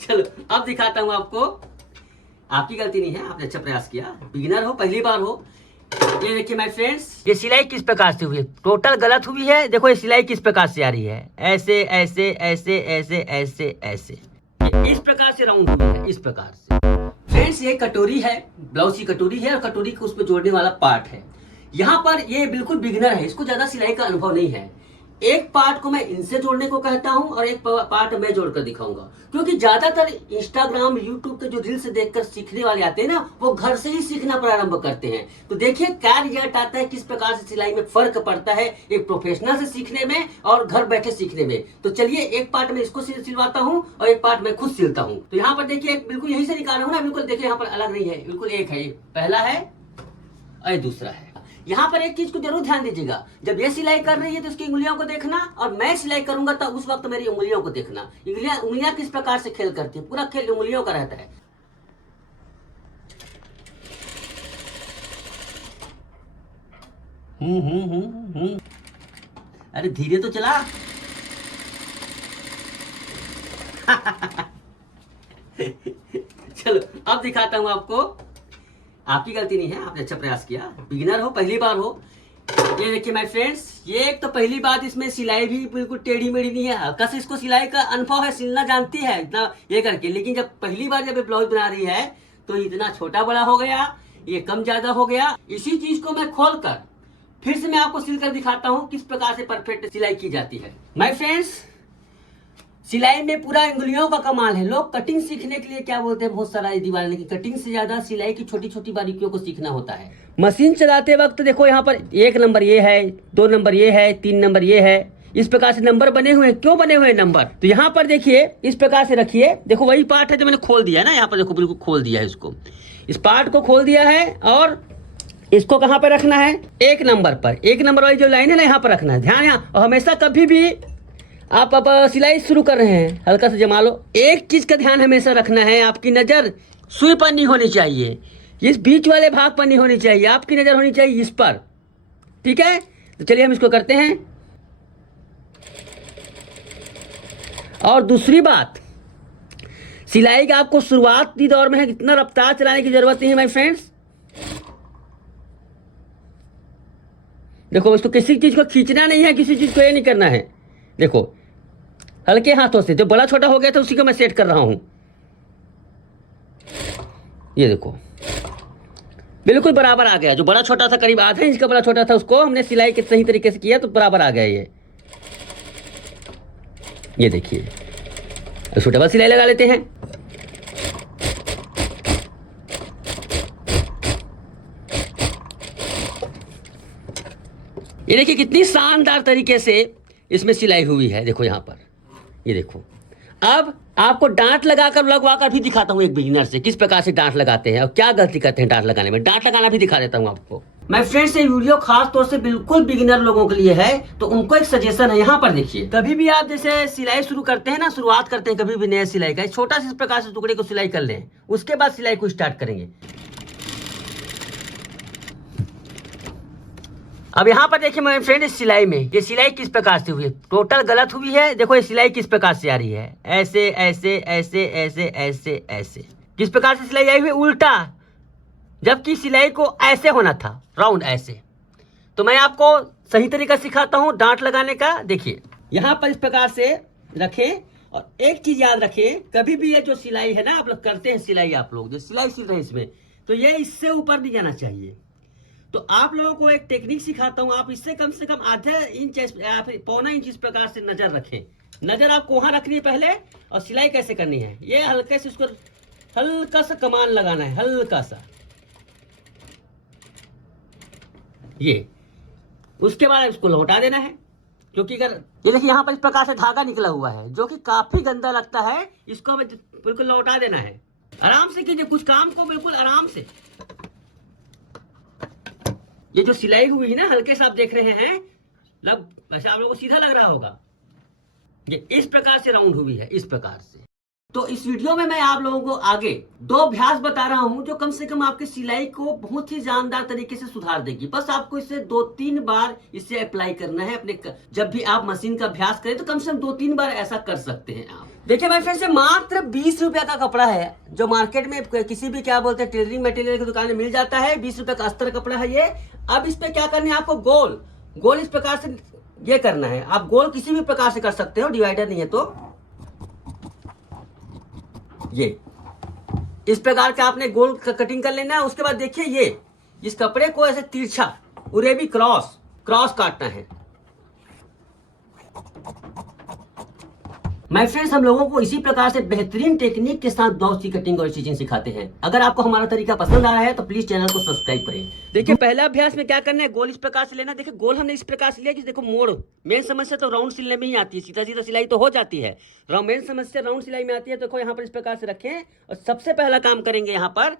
चलो अब दिखाता हूँ आपको। आपकी गलती नहीं है, आपने अच्छा प्रयास किया। बिगिनर हो, पहली बार हो। ये देखिए माय फ्रेंड्स, ये सिलाई किस प्रकार से हुई है, टोटल गलत हुई है। देखो ये सिलाई किस प्रकार से आ रही है, ऐसे ऐसे ऐसे ऐसे ऐसे ऐसे, इस प्रकार से राउंड हुई है, इस प्रकार से। फ्रेंड्स ये कटोरी है, ब्लाउज की कटोरी है, और कटोरी को उसमें जोड़ने वाला पार्ट है। यहाँ पर ये बिल्कुल बिगिनर है, इसको ज्यादा सिलाई का अनुभव नहीं है। एक पार्ट को मैं इनसे जोड़ने को कहता हूँ और एक पार्ट मैं जोड़कर दिखाऊंगा, क्योंकि ज्यादातर इंस्टाग्राम यूट्यूब के जो रील्स देखकर सीखने वाले आते हैं ना, वो घर से ही सीखना प्रारंभ करते हैं। तो देखिए क्या रिजल्ट आता है, किस प्रकार से सिलाई में फर्क पड़ता है एक प्रोफेशनल से सीखने में और घर बैठे सीखने में। तो चलिए एक पार्ट में इसको सिलवाता हूँ और एक पार्ट मैं खुद सिलता हूँ। तो यहाँ पर देखिए बिल्कुल यहीं से निकाला हूँ ना, बिल्कुल देखिए यहाँ पर अलग नहीं है, बिल्कुल एक है, पहला है और दूसरा है। यहाँ पर एक चीज को जरूर ध्यान दीजिएगा, जब ये सिलाई कर रही है तो उसकी उंगलियों को देखना, और मैं सिलाई करूंगा तब उस वक्त मेरी उंगलियों को देखना। उंगलियां किस प्रकार से खेल करती है, पूरा खेल उंगलियों का रहता है। अरे धीरे तो चला। चलो अब दिखाता हूं आपको। आपकी गलती नहीं है, आपने अच्छा प्रयास किया। बिगिनर हो, पहली बार हो। ये देखिए माय फ्रेंड्स, ये एक तो पहली बात, इसमें सिलाई भी बिल्कुल टेढ़ी मेढ़ी नहीं है, हल्का से इसको सिलाई का अनुभव है, सिलना जानती है इतना ये करके। लेकिन जब पहली बार जब ब्लाउज बना रही है तो इतना छोटा बड़ा हो गया, ये कम ज्यादा हो गया। इसी चीज को मैं खोल कर फिर से मैं आपको सिलकर दिखाता हूँ किस प्रकार से परफेक्ट सिलाई की जाती है। माय फ्रेंड्स सिलाई में पूरा उंगलियों का कमाल है। लोग कटिंग सीखने के लिए क्या बोलते हैं, बहुत सारा दीवार, लेकिन कटिंग से ज्यादा सिलाई की छोटी छोटी बारीकियों को सीखना होता है। मशीन चलाते वक्त देखो यहाँ पर 1 नंबर ये है, 2 नंबर ये है, 3 नंबर ये है, इस प्रकार से नंबर बने हुए हैं। क्यों बने हुए हैं नंबर, तो यहाँ पर देखिए इस प्रकार से रखिए। देखो वही पार्ट है जो मैंने खोल दिया है ना, यहाँ पर देखो बिल्कुल खोल दिया है इसको, इस पार्ट को खोल दिया है। और इसको कहाँ पर रखना है, 1 नंबर पर, 1 नंबर वाली जो लाइन है ना यहाँ पर रखना है, ध्यान यहाँ। और हमेशा कभी भी आप अब सिलाई शुरू कर रहे हैं, हल्का से जमा लो। एक चीज का ध्यान हमेशा रखना है, आपकी नजर सुई पर नहीं होनी चाहिए, इस बीच वाले भाग पर नहीं होनी चाहिए, आपकी नजर होनी चाहिए इस पर। ठीक है, तो चलिए हम इसको करते हैं। और दूसरी बात, सिलाई का आपको शुरुआती दौर में है, इतना रफ्तार चलाने की जरूरत नहीं है माय फ्रेंड्स। देखो इसको किसी चीज को खींचना नहीं है, किसी चीज को ये नहीं करना है। देखो हल्के हाथों से, जो बड़ा छोटा हो गया था उसी को मैं सेट कर रहा हूं। ये देखो बिल्कुल बराबर आ गया, जो बड़ा छोटा था करीब आधा इंच का बड़ा छोटा था उसको हमने सिलाई के सही तरीके से किया तो बराबर आ गया। ये देखिए, इसको डबल सिलाई लगा लेते हैं। ये देखिए कितनी शानदार तरीके से इसमें सिलाई हुई है। देखो यहाँ पर, ये देखो। अब आपको डांट लगवा कर भी दिखाता हूँ एक बिगिनर से, किस प्रकार से डांट लगाते हैं और क्या गलती करते हैं डांट लगाने में। डांट लगाना भी दिखा देता हूँ आपको। मैं फ्रेंड्स ये वीडियो खास तौर से बिल्कुल बिगिनर लोगों के लिए है, तो उनको एक सजेशन है। यहाँ पर देखिए, कभी भी आप जैसे सिलाई शुरू करते हैं ना, शुरुआत करते हैं कभी भी नया सिलाई का, छोटा सा इस प्रकार से टुकड़े को सिलाई कर लें, उसके बाद सिलाई को स्टार्ट करेंगे। अब यहाँ पर देखिए मेरे फ्रेंड, इस सिलाई में ये सिलाई किस प्रकार से हुई है, टोटल गलत हुई है। देखो ये सिलाई किस प्रकार से आ रही है, ऐसे ऐसे ऐसे ऐसे ऐसे ऐसे, किस प्रकार से सिलाई आई हुई, उल्टा, जबकि सिलाई को ऐसे होना था, राउंड ऐसे। तो मैं आपको सही तरीका सिखाता हूँ डांट लगाने का। देखिए यहाँ पर इस प्रकार से रखें, और एक चीज याद रखें, कभी भी ये जो सिलाई है ना, आप लोग करते हैं सिलाई, आप लोग जो सिलाई सिल रहे हैं इसमें, तो ये इससे ऊपर नहीं जाना चाहिए। तो आप लोगों को एक टेक्निक सिखाता हूं, आप इससे कम से कम आधा इंच या फिर पौना इंच इस प्रकार से नजर रखें। नजर आपको वहां रखनी है पहले, और सिलाई कैसे करनी है, ये हल्के से उसको हल्का सा कमान लगाना है, हल्का सा, ये। उसके बाद उसको लौटा देना है, क्योंकि अगर ये देखिए यहाँ पर इस प्रकार से धागा निकला हुआ है जो कि काफी गंदा लगता है, इसको हमें बिल्कुल लौटा देना है। आराम से कीजिए, कुछ काम को बिल्कुल आराम से। ये जो सिलाई हुई है ना, हल्के से आप देख रहे हैं, वैसे आप लोगों को सीधा लग रहा होगा, ये इस प्रकार से राउंड हुई है, इस प्रकार से। तो इस वीडियो में मैं आप लोगों को आगे 2 अभ्यास बता रहा हूं जो कम से कम आपकी सिलाई को बहुत ही जानदार तरीके से सुधार देगी। बस आपको इसे 2-3 बार इसे अप्लाई करना है अपने जब भी आप मशीन का अभ्यास करें तो कम से कम 2-3 बार ऐसा कर सकते हैं आप। देखिए भाई फ्रेंड्स, मात्र 20 रुपया का कपड़ा है जो मार्केट में किसी भी क्या बोलते हैं टेलरिंग मटेरियल की दुकान में मिल जाता है। 20 रुपया का अस्तर कपड़ा है ये। अब इस पे क्या करना है आपको, गोल गोल इस प्रकार से ये करना है। आप गोल किसी भी प्रकार से कर सकते हो, डिवाइडर नहीं है तो ये इस प्रकार का आपने गोल कटिंग कर लेना है। उसके बाद देखिए ये इस कपड़े को ऐसे तिरछा उरे भी क्रॉस काटना है। माय फ्रेंड्स, हम लोगों को इसी प्रकार से बेहतरीन टेक्निक के साथ ब्लाउज की कटिंग और स्टिचिंग सिखाते हैं। अगर आपको हमारा तरीका पसंद आ रहा है तो प्लीज चैनल को सब्सक्राइब करें। देखिए पहला अभ्यास में क्या करना है, गोल इस प्रकार से लेना। देखिए गोल हमने इस प्रकार से लिया कि देखो मोड़, मेन समस्या तो राउंड सिलने में ही आती है, सीधा सीधा सिलाई तो हो जाती है, मेन समस्या राउंड सिलाई में आती है। देखो यहाँ पर इस प्रकार से रखें और सबसे पहला काम करेंगे यहाँ पर,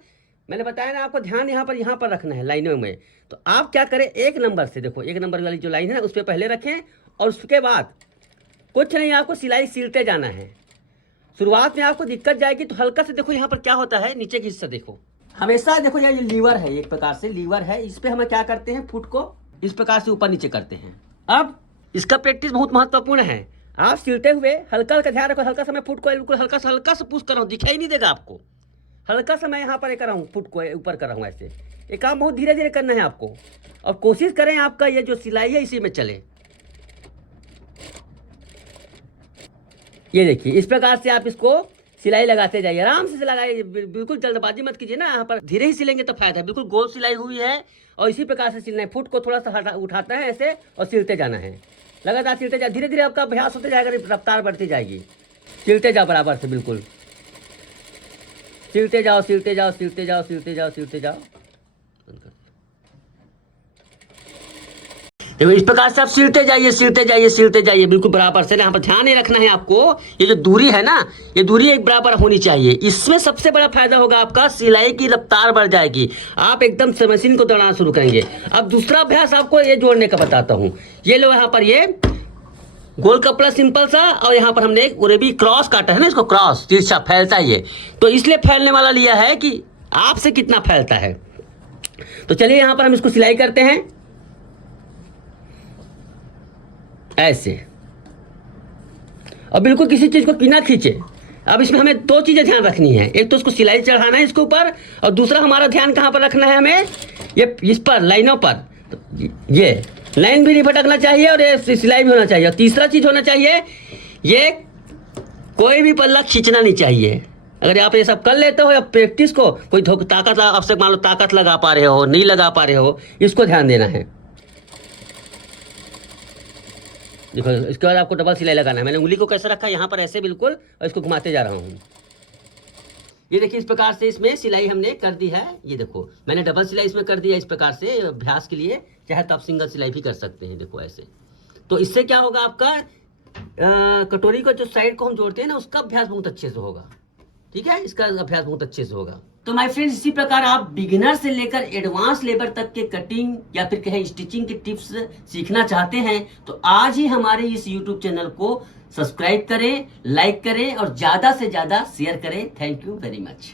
मैंने बताया ना आपको ध्यान यहाँ पर रखना है लाइनों में। तो आप क्या करें, 1 नंबर से देखो 1 नंबर वाली जो लाइन है उस पर पहले रखें और उसके बाद कुछ नहीं, आपको सिलाई सिलते जाना है। शुरुआत में आपको दिक्कत जाएगी तो हल्का से देखो यहाँ पर क्या होता है, नीचे की हिस्सा देखो, हमेशा देखो ये लीवर है, एक प्रकार से लीवर है, इस पे हम क्या करते हैं, फुट को इस प्रकार से ऊपर नीचे करते हैं। अब इसका प्रैक्टिस बहुत महत्वपूर्ण है। आप सिलते हुए हल्का हल्का ध्यान रखो, हल्का सा मैं फुट को बिल्कुल हल्का सा पुश कर रहा हूँ, दिखाई नहीं देगा आपको। हल्का सा मैं यहाँ पर कर रहा हूँ, फुट को ऊपर कर रहा हूँ ऐसे। ये काम बहुत धीरे धीरे करना है आपको और कोशिश करें आपका ये जो सिलाई है इसी में चले। ये देखिए इस प्रकार से आप इसको सिलाई लगाते जाइए, आराम से लगाइए, बिल्कुल जल्दबाजी मत कीजिए ना। यहाँ पर धीरे ही सिलेंगे तो फायदा है। बिल्कुल गोल सिलाई हुई है और इसी प्रकार से सिलना है। फुट को थोड़ा सा उठाता है ऐसे और सिलते जाना है, लगातार सिलते जाए। धीरे धीरे आपका अभ्यास होते जाएगा, रफ्तार बढ़ती जाएगी। सिलते जाओ बराबर से, बिल्कुल सिलते जाओ सिलते जाओ सिलते जाओ सिलते जाओ सिलते जाओ। देखो इस प्रकार से आप सिलते जाइए सिलते जाइए सिलते जाइए, बिल्कुल बराबर से। यहाँ पर ध्यान नहीं रखना है आपको, ये जो दूरी है ना, ये दूरी एक बराबर होनी चाहिए। इसमें सबसे बड़ा फायदा होगा आपका, सिलाई की रफ्तार बढ़ जाएगी, आप एकदम से मशीन को दौड़ाना शुरू करेंगे। अब दूसरा अभ्यास आपको ये जोड़ने का बताता हूँ। ये लो यहाँ पर ये गोल कपड़ा सिंपल सा और यहाँ पर हमने एक भी क्रॉस काटा है ना, इसको क्रॉस तिरछा फैलता है ये, तो इसलिए फैलने वाला लिया है कि आपसे कितना फैलता है। तो चलिए यहाँ पर हम इसको सिलाई करते हैं ऐसे, और बिल्कुल किसी चीज को बिना खींचे। अब इसमें हमें 2 चीजें ध्यान रखनी है, एक तो उसको सिलाई चढ़ाना है इसके ऊपर, और दूसरा हमारा ध्यान कहाँ पर रखना है, हमें ये इस पर लाइनों पर, ये लाइन भी नहीं भटकना चाहिए और ये सिलाई भी होना चाहिए। और तीसरा चीज होना चाहिए, ये कोई भी पल्ला खींचना नहीं चाहिए। अगर आप ये सब कर लेते हो या प्रैक्टिस को कोई ताकत आपसे मान लो ताकत लगा पा रहे हो, नहीं लगा पा रहे हो, इसको ध्यान देना है। देखो इसके बाद आपको डबल सिलाई लगाना है। मैंने उंगली को कैसे रखा है यहाँ पर ऐसे बिल्कुल, और इसको घुमाते जा रहा हूँ। ये देखिए इस प्रकार से इसमें सिलाई हमने कर दी है। ये देखो मैंने डबल सिलाई इसमें कर दिया इस प्रकार से अभ्यास के लिए, चाहे तो आप सिंगल सिलाई भी कर सकते हैं। देखो ऐसे, तो इससे क्या होगा, आपका कटोरी का जो साइड को हम जोड़ते हैं ना, उसका अभ्यास बहुत अच्छे से होगा। ठीक है, इसका अभ्यास बहुत अच्छे से होगा। तो माय फ्रेंड्स, इसी प्रकार आप बिगिनर से लेकर एडवांस लेवल तक के कटिंग या फिर कहें स्टिचिंग के टिप्स सीखना चाहते हैं तो आज ही हमारे इस यूट्यूब चैनल को सब्सक्राइब करें, लाइक करें और ज्यादा से ज्यादा शेयर करें। Thank you very much.